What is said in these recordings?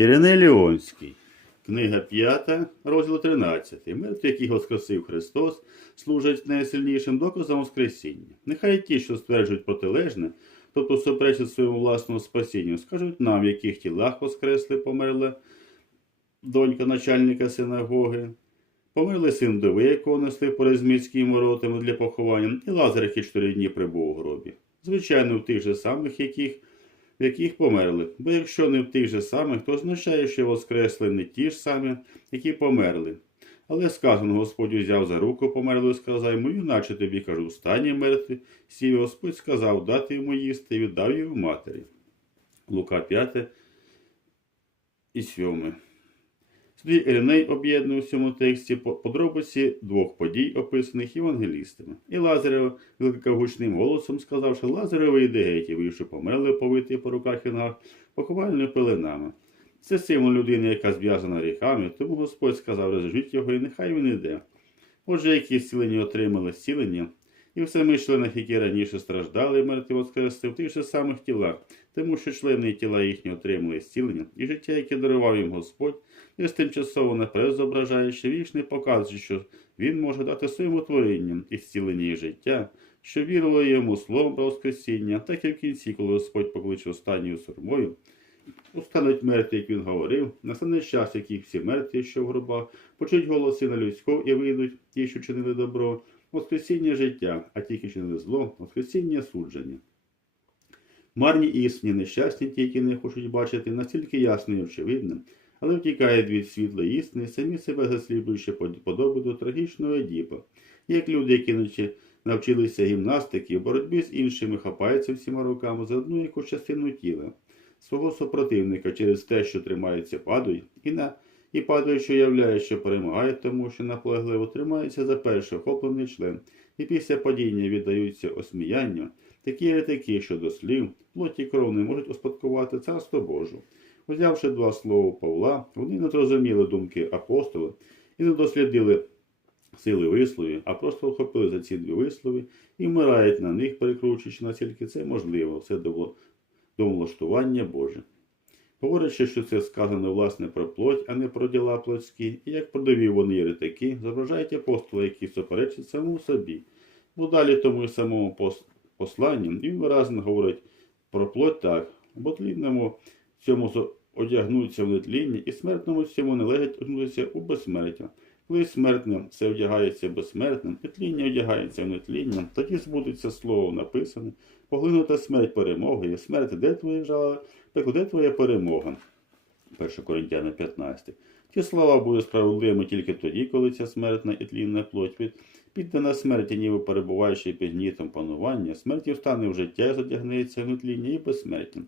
Іриней Ліонський, книга 5, розділ 13. Мертві, яких воскресив Христос, служать найсильнішим доказом Воскресіння. Нехай ті, що стверджують протилежне, тобто суперечать своєму власному спасінню, скажуть нам, в яких тілах воскресли померла донька начальника синагоги, померли син вдови, якого несли порезміцькими воротами для поховання, і Лазар, який чотири дні прибув у гробі. Звичайно, в тих же самих, яких в яких померли. Бо якщо не в тих же самих, то означає, що воскресли не ті ж самі, які померли. Але сказано, Господь узяв за руку померлу і сказав йому, іначе тобі кажу, встані мертві. Сів Господь сказав дати йому їсти і віддав його матері. Лука 5 і 7. Сюди Іриней об'єднує в цьому тексті подробиці двох подій, описаних євангелістами. І Лазарев великогучним голосом сказав, що Лазарев вийде геть, і вийшов померли, повиті по руках і ногах, поховальними пеленами. Це символ людини, яка зв'язана гріхами, тому Господь сказав, розв'яжіть його, і нехай він іде. Отже, які зцілення отримали зцілення, і в самих членах, які раніше страждали, мертві воскресли в тих же самих тілах, тому що члени і тіла їхні отримали зцілення, і життя, яке дарував їм Господь, і з тимчасово наперед зображає, що вічний показує, що він може дати своєму творінню і зцілення і життя, що вірило йому словом про Воскресіння, так і в кінці, коли Господь покличе останньою сурмою, устануть мертві, як він говорив, настане час, яких всі мертві, що в гробах, почують голос сина людського і вийдуть ті, що чинили добро, Воскресіння життя, а ті, які чинили зло, Воскресіння судження. Марні істині, нещасні ті, які не хочуть бачити, настільки ясно і очевидним, але втікають від світла істини, самі себе засліплюючи подобу до трагічного діпа. Як люди, які навчилися гімнастики, в боротьбі з іншими хапаються всіма руками за одну якусь частину тіла, свого супротивника через те, що тримаються, падають, і на і падаючи уявляє, що перемагає, тому що наполегливо тримається за перший охоплений член, і після падіння віддаються осміянню, такі еретики, що до слів, плоті кров не можуть успадкувати царство Божу. Узявши два слова Павла, вони не зрозуміли думки апостола і не дослідили сили висловів, а просто вхопили за ці дві вислови і вмирають на них, перекручуючи наскільки це можливо, все до, до влаштування Боже. Говорячи, що це сказано власне про плоть, а не про діла плотські, і як продовів вони єретики, зображають апостола, які суперечать самому собі. Бо далі тому й самому пос- посланні він виразно говорить про плоть так, бо тлінному цьому одягнуться в нетління, і смертному цьому належить одягнутися у безсмертя. Коли смертне все одягається безсмертним, і тління одягається в нетління, тоді збудеться слово написане, поглинута смерть перемогою, смерть, де твоя жала, пекло, де твоя перемога? 1 Коринтяна 15. Ті слова будуть справедливими тільки тоді, коли ця смертна і тлінна плоть від піддана смерті, ніби перебуваючи під гнітом панування, смерті встане в життя і задягнеться в і безсмертя.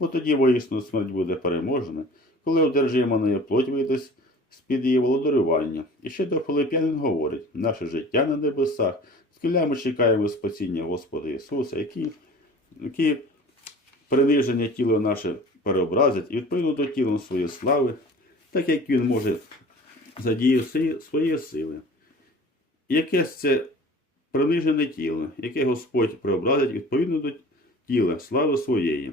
Бо тоді воїсно смерть буде переможена, коли одержима нею плоть вийдесть з-під її володарювання. І ще до Филип'ян він говорить, наше життя на небесах, скеля ми чекаємо спасіння Господа Ісуса, який, який приниження тіло наше переобразить і відповідно до тіла своєї слави, так як він може задіяти свої- сили. Якесь це принижене тіло, яке Господь преобразить відповідно до тіла, слави своєї.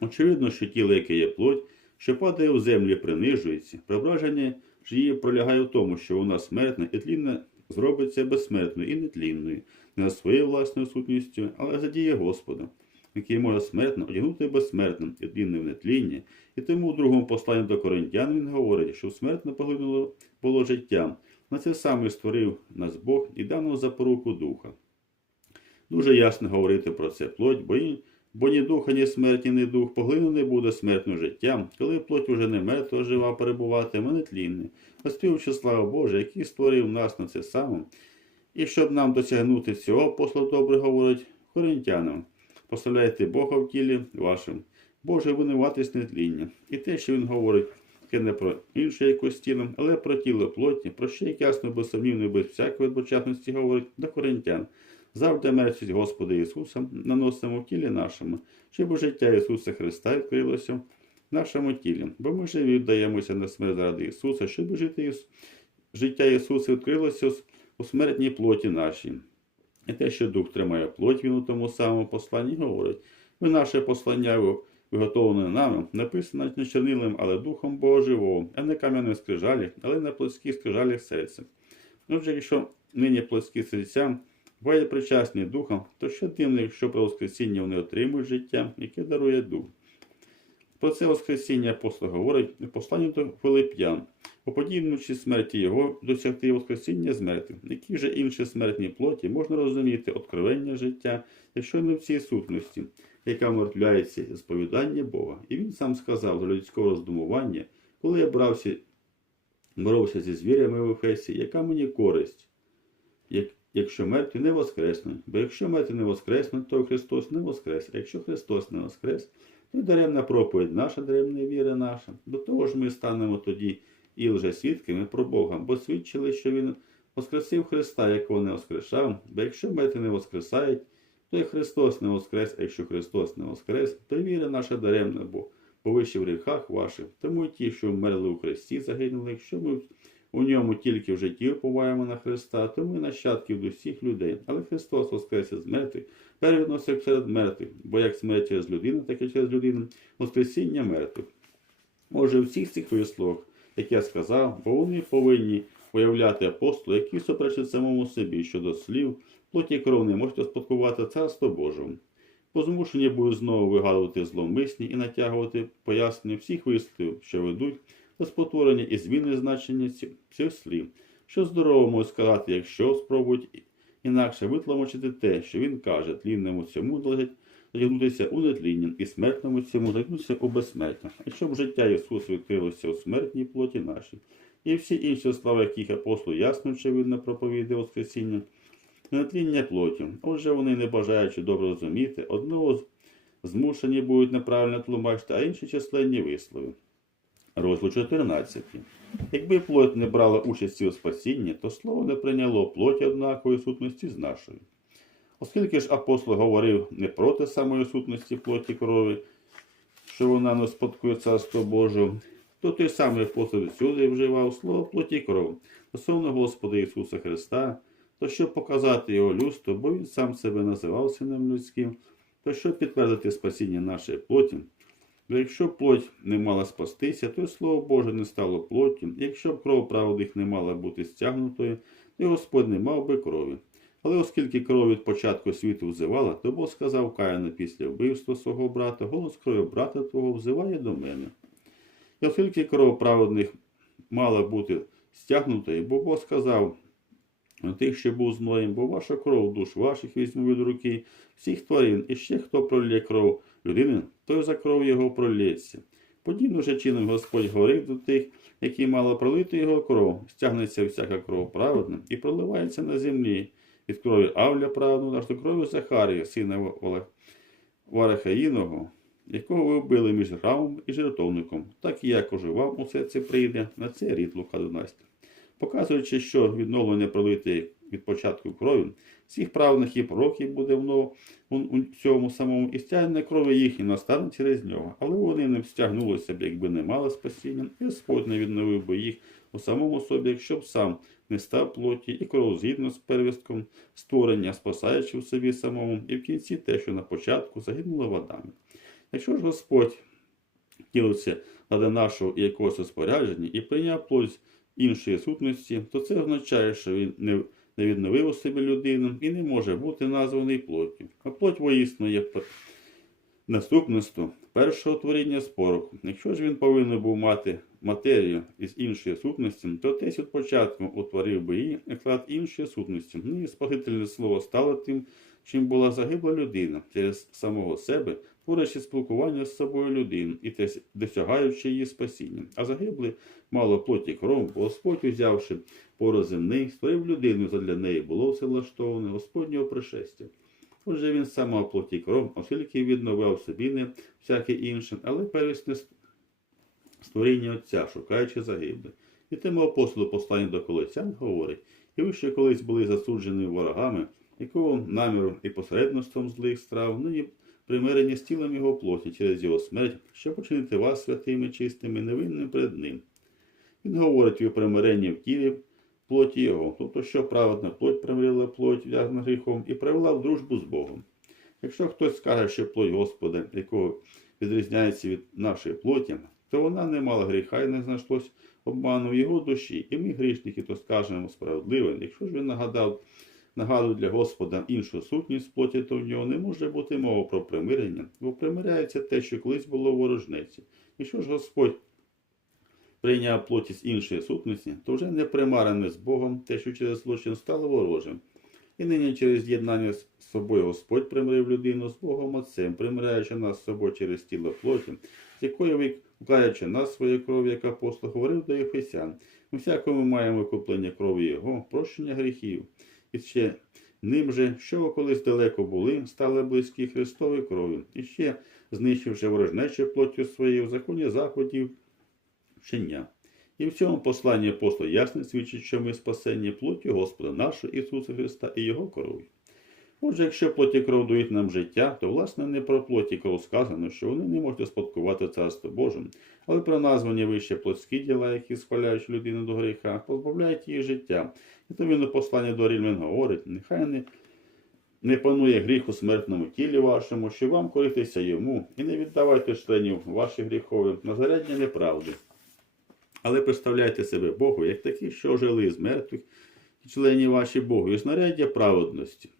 Очевидно, що тіло, яке є плоть, що падає в землю, принижується, преображення ж її пролягає в тому, що вона смертна і тлінна зробиться безсмертною і нетлінною, не за своєю власною сутністю, але за діє Господа, який може смертно одягнути безсмертним тлінне в нетління. І тому у другому посланні до коринтян він говорить, що смертно поглинуло було життя. На це саме створив нас Бог і дав нам запоруку духа. Дуже ясно говорити про це плоть, бо, і, бо ні духа, ні смерті, ні дух поглинений буде смертним життям, коли плоть уже не мертва, жива перебувати, перебуватиме нетлінне, оспівчи слава Божа, який створив нас на це саме. І щоб нам досягнути цього, апостол добре говорить коринтянам, поставляйте Бога в тілі вашим, Боже винуватись нетління. І те, що він говорить, таке не про інше якось тіло, але про тіло плотні, про що як ясно, безсумнівно і без всякої двочасності говорить до коринтян. Завжди мертвість Господа Ісуса наносимо в тілі нашому, щоб життя Ісуса Христа відкрилося в нашому тілі. Бо ми живі віддаємося на смерть заради Ісуса, щоб життя Ісуса відкрилося у смертній плоті нашій. І те, що Дух тримає плоть, він у тому самому посланні говорить. Ви наше послання виготовлене нами, написано не чорнилим, але духом Бога живого, а не кам'яною скрижалі, але на плотських скрижалях серця. Отже, якщо нині плотські серця бувають причасні духом, то що дивно, якщо про Воскресіння вони отримують життя, яке дарує дух. Про це Воскресіння апостол говорить у посланні до Филип'ян, уподібнюючи смерті його, досягти Воскресіння з мертвих, які вже інші смертні плоті можна розуміти откровення життя, якщо не в цій сутності, яка вмертвляється сповідання Бога. І він сам сказав до людського роздумування, коли я брався, боровся зі звірями в Ефесі, яка мені користь, як, якщо мертві не воскреснуть. Бо якщо мертві не воскреснуть, то Христос не воскрес. А якщо Христос не воскрес, й даремна проповідь наша, даремна віра наша. До того ж ми станемо тоді і лжесвідками про Бога, бо свідчили, що Він воскресив Христа, якого не воскрешав, бо якщо мертві не воскресають, то і Христос не воскрес, а якщо Христос не воскрес, то й віра наша даремна, бо бо ви ще в гріхах ваших, тому й ті, що вмерли у Христі, загинули, якщо ми у ньому тільки в житті уповаємо на Христа, то ми нащадки від усіх людей. Але Христос воскрес із мертвих, перевідносив серед мертвих, бо як смерть через людину, так і через людину воскресіння мертвих. Може, в всіх цих висловах, як я сказав, бо вони повинні уявляти апостоли, які суперечать самому собі щодо слів, плоті кров не можуть успадкувати царство Божого. Бо змушені будуть знову вигадувати зловмисні і натягувати пояснення всіх висловів, що ведуть до спотворення і зміни значення цих слів, що здорово можуть сказати, якщо спробують інакше витлумачити те, що він каже, тлінному цьому належить затягнутися у нетління, і смертному цьому затягнутися у безсмертя, і щоб життя Ісуса відкрилося у смертній плоті нашій. І всі інші слова, яких апостол ясно очевидно проповідає Воскресіння, нетління плоті. Отже, вони, не бажаючи добре розуміти, одного змушені будуть неправильно тлумачити, а інші численні вислови. Розділ 14. Якби плоть не брала участі у спасінні, то слово не прийняло плоті однакової сутності з нашою. Оскільки ж апостол говорив не проти самої сутності плоті крові, що вона не спадкує царство Божого, то той самий апостол всюди вживав слово плоті кров стосовно Господа Ісуса Христа, то щоб показати його людству, бо він сам себе називав сином людським, то щоб підтвердити спасіння нашої плоті. Бо якщо плоть не мала спастися, то й слово Боже не стало плоттю, якщо б кров правдих не мала бути стягнутою, то й Господь не мав би крові. Але оскільки кров від початку світу взивала, то Бог сказав Каїну після вбивства свого брата, голос крові брата твого взиває до мене. І оскільки кров праведних мала бути стягнутою, бо Бог сказав тих, що був з мною, бо ваша кров душ ваших візьму від руки всіх тварин, і ще хто пролє кров людини, той за кров його пролється. Подібно же чином Господь говорив до тих, які мали пролити його кров, стягнеться всяка кров праведна і проливається на землі від крові Авля праведного аж до крові Захарія, сина Варахаїного, якого ви вбили між грамом і жертовником, так і я кажу, вам усе це прийде на цей рід Лука 12. Показуючи, що відновлення пролитої від початку крові, всіх правних і пророків буде вновь у, цьому самому і стягнення крові їхні настане через нього. Але вони не стягнулися б, якби не мали спасіння, і Господь не відновив би їх у самому собі, якщо б сам не став плоті і кров згідно з первістком створення, спасаючи в собі самому, і в кінці те, що на початку загинуло водами. Якщо ж Господь тілиться ради нашого якогось розпорядження і прийняв плоть іншої сутності, то це означає, що він не, не відновив у себе людину і не може бути названий плоттю. А плоть воїсно є наступництво першого творіння з пороху. Якщо ж він повинен був мати матерію із іншої сутності, то десь від початку утворив би її і іншої сутності. Ну і спасительне слово стало тим, чим була загибла людина через самого себе, творячи спілкування з собою людину і те- досягаючи її спасіння. А загибли мало плоті кров, бо Господь, узявши пораз земний, створив людину, задля неї було все влаштоване Господнього пришестя. Отже, він сам мав плоті кров, оскільки відновив собі не всяке інше, але первісне створіння Отця, шукаючи загиблих. І тим апостол послання до колосян говорить, і ви ще колись були засуджені ворогами, якого наміром і посередництвом злих страв, ну і примирені з тілом його плоті через його смерть, щоб починити вас святими, чистими, невинними перед ним. Він говорить і примиренні в тілі плоті його, тобто, що праведна плоть примирила плоть в'язана гріхом і привела в дружбу з Богом. Якщо хтось скаже, що плоть Господа, якого відрізняється від нашої плоті, то вона не мала гріха і не знайшлось обману в його душі. І ми, грішники, то скажемо справедливо, якщо ж він нагадав, нагадує для Господа іншу сутність плоті, то в нього не може бути мова про примирення, бо примиряється те, що колись було ворожнеці. Якщо ж Господь прийняв плоті з іншої сутності, то вже не примарене з Богом те, що через злочин стало ворожим. І нині через єднання з собою Господь примирив людину з Богом Отцем, примиряючи нас з собою через тіло плоті, з якою викликаючи нас своєю кров'ю, як апостол говорив до Єфесян. У всякому маємо викуплення крові Його, прощення гріхів. І ще ним же, що колись далеко були, стали близькі Христові крові, і ще знищивши ворожнечу плоттю своєю в законі заходів вчення. І в цьому посланні апостол ясно свідчить, що ми спасені плоттю Господа нашого Ісуса Христа і Його кров'ю. Отже, якщо плоті кров дають нам життя, то власне не про плоті кров сказано, що вони не можуть успадкувати Царство Боже, але про названі вище плотські діла, які схваляють людину до гріха, позбавляють її життя. І то він у посланні до Рільмен говорить, нехай не, не панує гріх у смертному тілі вашому, що вам коритися йому, і не віддавайте членів ваших гріхових на зарядня неправди. Але представляйте себе Богу, як такі, що жили з мертвих, і членів ваші Богу, і знаряддя праведності.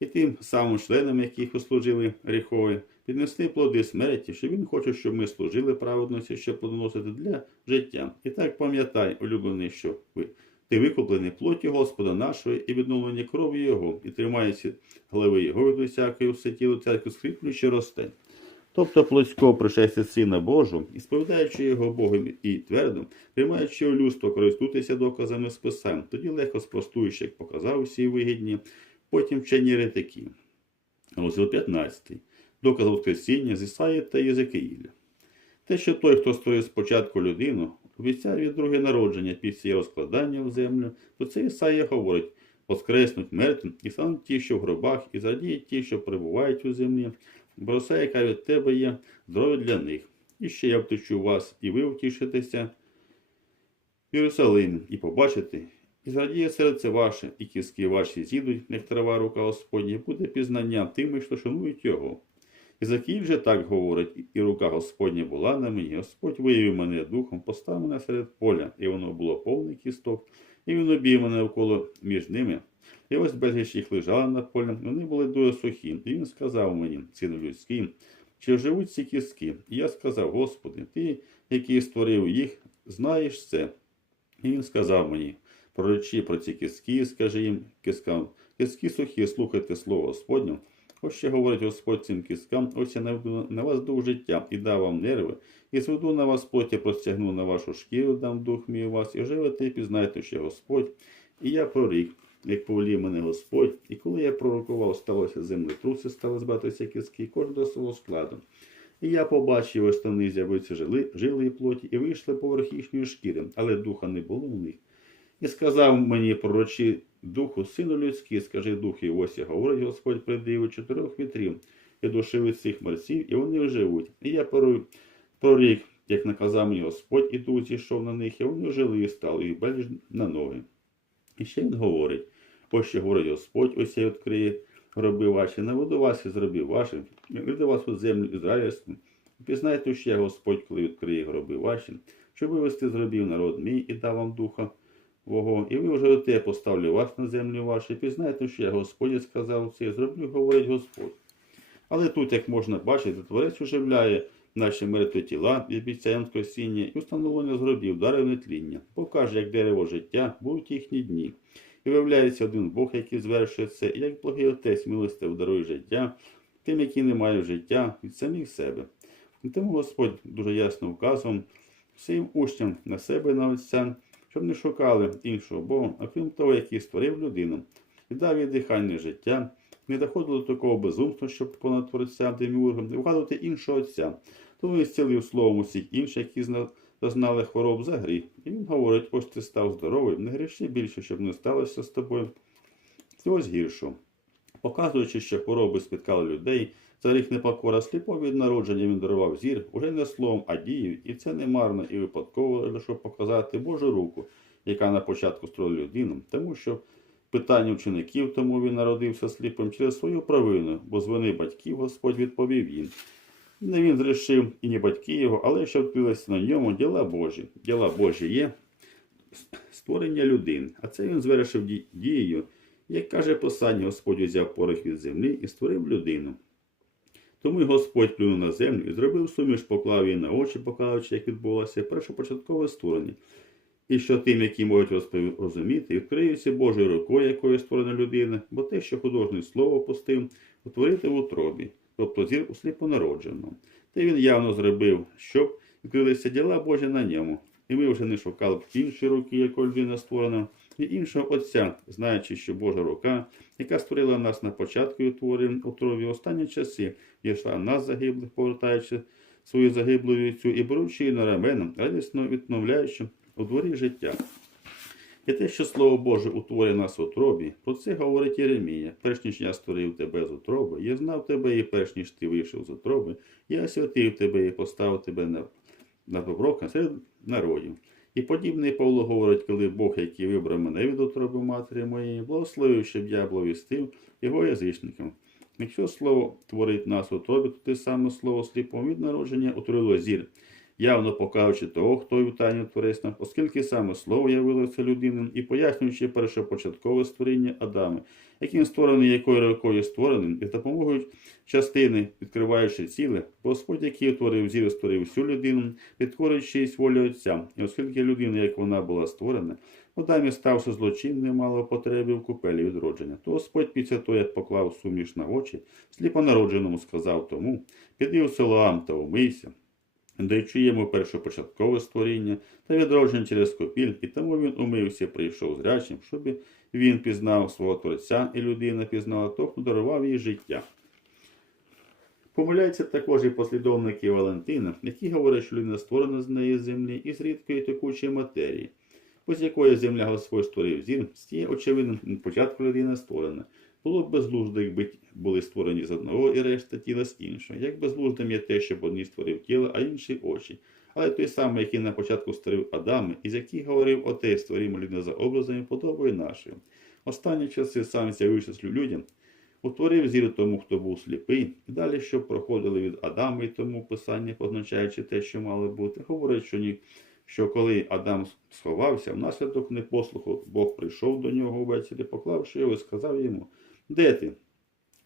І тим самим членам, яких ви служили гріхові, піднесли плоди смерті, що він хоче, щоб ми служили праведності, щоб плодоносити для життя. І так пам'ятай, улюблений, що ви. Ти викуплений плоті Господа нашого і відновлені кров'ю Його, і тримається голови Його від усякої все тіло церкви скріплюючи росте. Тобто плотського пришестя Сина Божого, і сповідаючи його Богом і твердо, приймаючи у людство користуватися доказами з писань, тоді легко спростуючи, як показав усі вигідні, потім вчені ретики. Розділ 15. Доказ Воскресіння з Ісаї та Єзекиїля. Те, що той, хто створив спочатку людину, обіцяв від друге народження після її розкладання в землю, то це Ісаїя говорить, воскреснуть мертвим і стануть ті, що в гробах, і зрадіють ті, що перебувають у землі, бо роса, яка від тебе є, здоров'я для них. І ще я втечу вас, і ви втішитеся Єрусалим, і побачите, і зрадіє серце ваше, і кіски ваші зійдуть, як трава рука Господня, буде пізнання тими, що шанують його. І Закій же так говорить, і рука Господня була на мені, Господь виявив мене духом, постав мене серед поля, і воно було повне кісток, і він обів мене навколо між ними. І ось безліч їх лежали на полі, вони були дуже сухі. І він сказав мені, сину людський, чи живуть ці кістки? І я сказав, Господи, ти, який створив їх, знаєш це. І він сказав мені, проречи про ці кістки, скажи їм кискам, кістки сухі, слухайте слово Господнє. Ось ще говорить Господь цим кісткам, ось я наведу на вас дух життя і дав вам нерви, і зведу на вас плоті, простягну на вашу шкіру, дам дух мій у вас, і живете, і пізнаєте, що Господь. І я прорік, як повелів мене Господь, і коли я пророкував, сталося землетруси, стали збатися кістки, кожен до свого складу. І я побачив, ось штани з'явилися жили, жили і плоті, і вийшли поверх їхньої шкіри, але духа не було у них. І сказав мені пророчі духу, сину людський, скажи духи, ось я говорить Господь придивив чотирьох вітрів, і душив цих мерців, і вони живуть. І я прорік, як наказав мені Господь, і дух зійшов на них, і вони жили і стали, і безліч на ноги. І ще він говорить, ось що говорить Господь, ось я відкриє гроби ваші, наведу вас і зробив ваші, і вас у землю ізраїльську. Пізнайте, що я Господь, коли відкриє гроби ваші, щоб вивести зробив народ мій і дав вам духа Вого, і ви вже те поставлю вас на землю ваші, пізнайте, що я Господь сказав це, зроблю, говорить Господь. Але тут, як можна бачити, творець оживляє наші мертві тіла і обіцяє воскресіння і встановлення зробів, дарив нетління, покаже, як дерево життя будуть їхні дні. І виявляється один Бог, який звершує це, і як благий отець милостив дарує життя, тим, які не мають життя від самих себе. І тому Господь дуже ясно вказував всім учням на себе і на отця, щоб не шукали іншого Бога, окрім того, який створив людину, і дав їй дихальне життя, не доходило до такого безумства, щоб понад творця деміургом вгадувати іншого отця. Тому він зцілив словом усіх інших, які зазнали хвороб за гріх. І він говорить, ось ти став здоровий, не гріши більше, щоб не сталося з тобою. Цього гіршого. Показуючи, що хвороби спіткали людей, за гріх непокора сліпо від народження він дарував зір, уже не словом, а дією, і це не марно і випадково, лише показати Божу руку, яка на початку створила людину, тому що питання вчеників, тому він народився сліпим через свою провину, бо з вини батьків Господь відповів їм. Не він зрішив і не батьки його, але що відкрилися на ньому діла Божі. Діла Божі є створення людини. А це він звершив дією, як каже Писання, Господь взяв порох від землі і створив людину. Тому й Господь плюнув на землю і зробив суміш, поклав її на очі, показуючи, як відбулося першопочаткове створення. І що тим, які можуть розуміти, відкриються Божою рукою, якою створена людина, бо те, що художник слово пустив, утворити в утробі, тобто зір у сліпонародженого. Те він явно зробив, щоб відкрилися діла Божі на ньому. І ми вже не шукали б інші руки, якою людина створена, і іншого Отця, знаючи, що Божа рука, яка створила нас на початку утворення утробі в останні часи, йшла нас загиблих, повертаючи свою загиблу вівцю і беручи її на раменом, радісно відновляючи у дворі життя. І те, що Слово Боже утворює нас в утробі, про це говорить Єремія. Перш ніж я створив тебе з утроби, я знав тебе, і перш ніж ти вийшов з утроби, я освятив тебе і поставив тебе на, на доброка серед народів. І подібний Павло говорить, коли Бог, який вибрав мене від утроби матері моєї, благословив, щоб я благовістив його язичникам. Якщо слово творить нас в утробі, то те саме слово сліпом від народження утворило зір, явно покажучи того, хто в тайні творець оскільки саме слово явилося людинам і пояснюючи першопочаткове створіння Адами, яким створений, якою рукою створеним, і з допомогою частини, відкриваючи ціле, Господь, який утворив зір, створив всю людину, підкорюючись волі Отця, і оскільки людина, як вона була створена, Адамі ставши злочинним, мало потреби в купелі відродження, то Господь після того, як поклав суміш на очі, сліпонародженому сказав тому, піди в Силоам та умийся, даючи йому першопочаткове створіння та відродження через копіль, і тому він умився, прийшов зрячим, щоб він пізнав свого Творця, і людина пізнала того, хто дарував їй життя. Помиляються також і послідовники Валентина, які говорять, що людина створена з неї землі і з рідкої текучої матерії, ось якої земля Господь створив зір, з тієї, очевидно, початку людина створена. Було б безглуздо, якби були створені з одного і решта тіла з іншого. Як безглуздим є те, щоб одні створив тіло, а інші очі. Але той самий, який на початку створив Адами, із яких говорив Отець, створимо людину за образами, подобою нашою. Останні часи сам з'явився людям, утворив зір тому, хто був сліпий, і далі, щоб проходили від Адама і тому писання, позначаючи те, що мало бути, говорить, що ні. Що коли Адам сховався, внаслідок непослуху Бог прийшов до нього ввечері, поклавши його і сказав йому, де ти?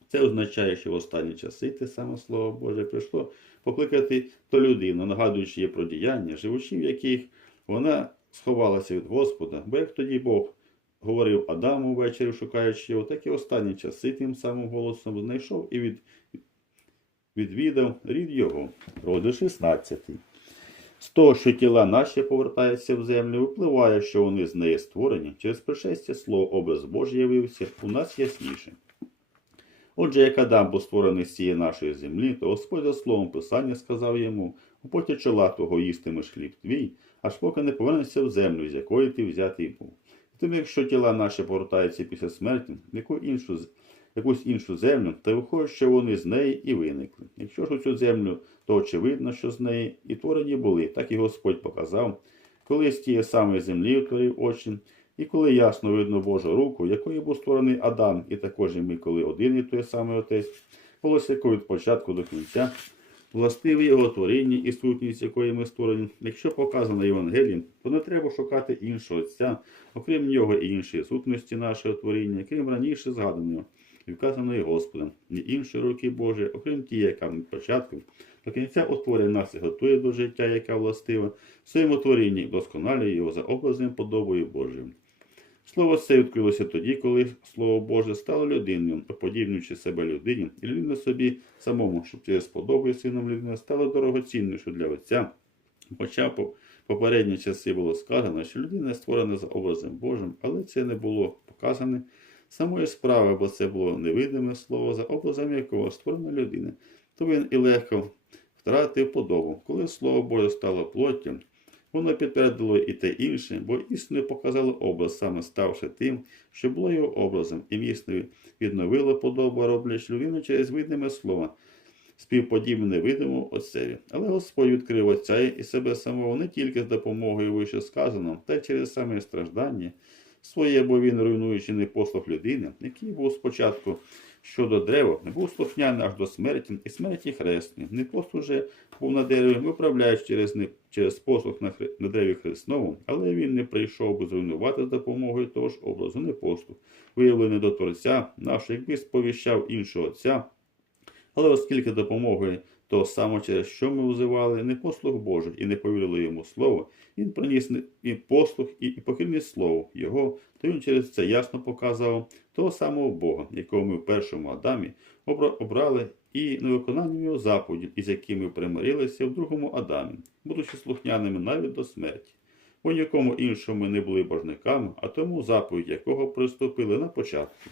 Це означає, що в останні часи те саме Слово Боже прийшло покликати ту людину, нагадуючи їй про діяння, живучи в яких вона сховалася від Господа, бо як тоді Бог говорив Адаму ввечері, шукаючи його, так і останні часи тим самим голосом знайшов і від, відвідав рід його. Роди 16. З того, що тіла наші повертаються в землю, випливає, що вони з неї створені, через пришестя слово образ Божий явився у нас ясніше. Отже, як Адам був створений з цієї нашої землі, то Господь за словом Писання сказав йому, у поті чола твого їстимеш хліб твій, аж поки не повернешся в землю, з якої ти взятий був. Тому якщо тіла наші повертаються після смерті, яку іншу, якусь іншу землю, то виходить, що вони з неї і виникли. Якщо ж у цю землю, то очевидно, що з неї і творені були, так і Господь показав, коли з тієї самої землі утворив очі, і коли ясно видно Божу руку, якою був створений Адам, і також і ми, коли один і той самий Отець, волосся якого від початку до кінця, властиві його творіння і сутність, якої ми створені. Якщо показано Євангелієм, то не треба шукати іншого Отця, окрім нього і іншої сутності нашого творіння, крім раніше згаданого вказаної Господом, ні іншої руки Божої, окрім тієї, яка від початку до кінця утворює нас і готує до життя, яка властива, в своєму творінні досконалює його за образним подобою Божою. Слово це відкрилося тоді, коли Слово Боже стало людиною, уподібнюючи себе людині, і людина собі самому, щоб через подобою сином людини стало дорогоціннішою для Отця. Хоча по попередні часи було сказано, що людина створена за образом Божим, але це не було показане самої справи, бо це було невидиме слово, за образом якого створена людина, то він і легко втратив подобу. Коли Слово Боже стало плоттю, Воно підтвердило і те інше, бо істинно показало образ, саме ставши тим, що було його образом, і міцно відновило подобу, роблячи людину через видиме слово, співподібне видимому отцеві. Але Господь відкрив Отця і себе самого не тільки з допомогою вище сказаного, та й через саме страждання своє, бо він, руйнуючи непослух людини, який був спочатку щодо дерева, не був слухняний аж до смерті і смерті хресної. Не послух же був на дереві, виправляючи через, не, через послух на, хре, на дереві хресновому, але він не прийшов би зруйнувати з допомогою того ж образу, не послух, виявлений до Творця, нашого, якби сповіщав іншого Отця, але оскільки допомогою того самого, через що ми взивали, не послух Божий і не повірили йому слово, він приніс і послух, і, покірність слову його, то він через це ясно показав того самого Бога, якого ми в першому Адамі обрали і невиконанням його заповідів, із якими примирилися в другому Адамі, будучи слухняними навіть до смерті. Бо нікому іншому не були божниками, а тому заповідь якого приступили на початку.